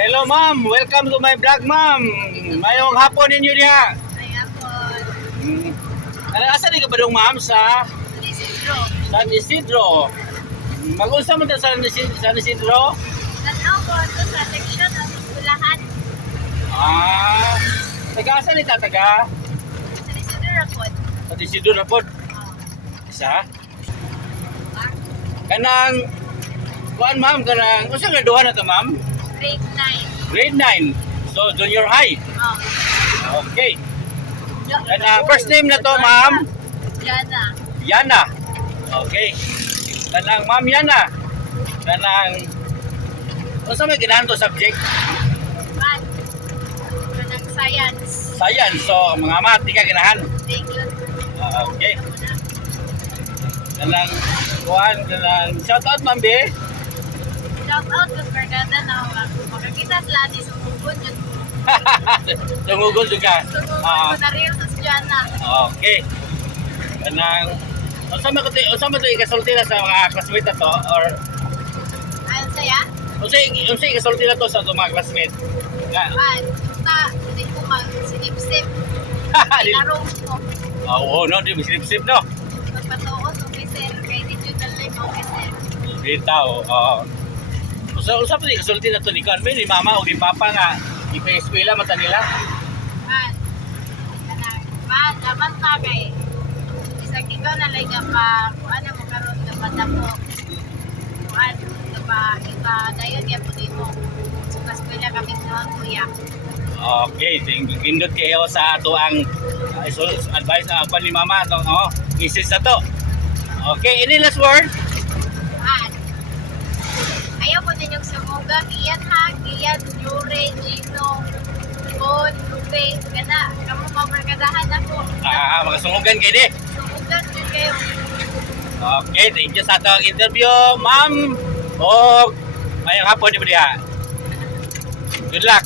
Hello ma'am, welcome to my vlog ma'am. Mayong hapon ninyo diha. Ay, hapon. Asa di ka ba dong ma'am sa Isidro. San Isidro? Mag-unsa man ta sa San Isidro? Tanaw ko ito sa section ng eskwelahan. Taga-asa ni tataga? Sa Isidro Rapod. San Isidro na pod. Isa? Kanang kuan ma'am, kanang unsa graduhan na to ma'am? Grade 9. Grade 9. So junior high. Okay. First name na to ma'am? Jana. Yana. Okay. Kanang ma'am Yana. Kanang unsa may ganahan to subject? Math. Kanang science. Science. So mga math di ka ganahan. Thank you. Okay. Kanang kuan kanang shout out ma'am be. Shout out kung Barkada na makakita sila ni Sumugod. Tungugol juga. Sumugod ko na rin sa Jana. Okay. Kanang unsa man to ikasulti na sa mga classmate na to or Ayun saya? unsa ikasulti na to sa mga classmate? Nga. Basta, hindi ko mag-sinip-sip. Larong ko. Oo, no, di misip-sip no. Magpatuos, officer. Kay digital life, officer. Bitaw, oo. Usa pa di kasulti na to ni kan ni mama o ni papa nga ipa-eskwela mata nila. Dapat ka kay isang ikaw na lang pa kung ano mo karoon ka pa dako kung ano ka pa iba dayon yan po din mo sukas ko niya kami noon kuya. Okay, gindot kayo sa ato ang advice na pa ni mama to, isis na to. Okay, any last word? Ayaw po din yung sumuga iyan ha iyan Jure, Gino, Bon, Lupe kana kamo mabarkadahan ako Makasungugan kayo di. sumugan din kayo. Okay, thank you sa atong interview, ma'am. O, mayang hapon di ba diha? Good luck.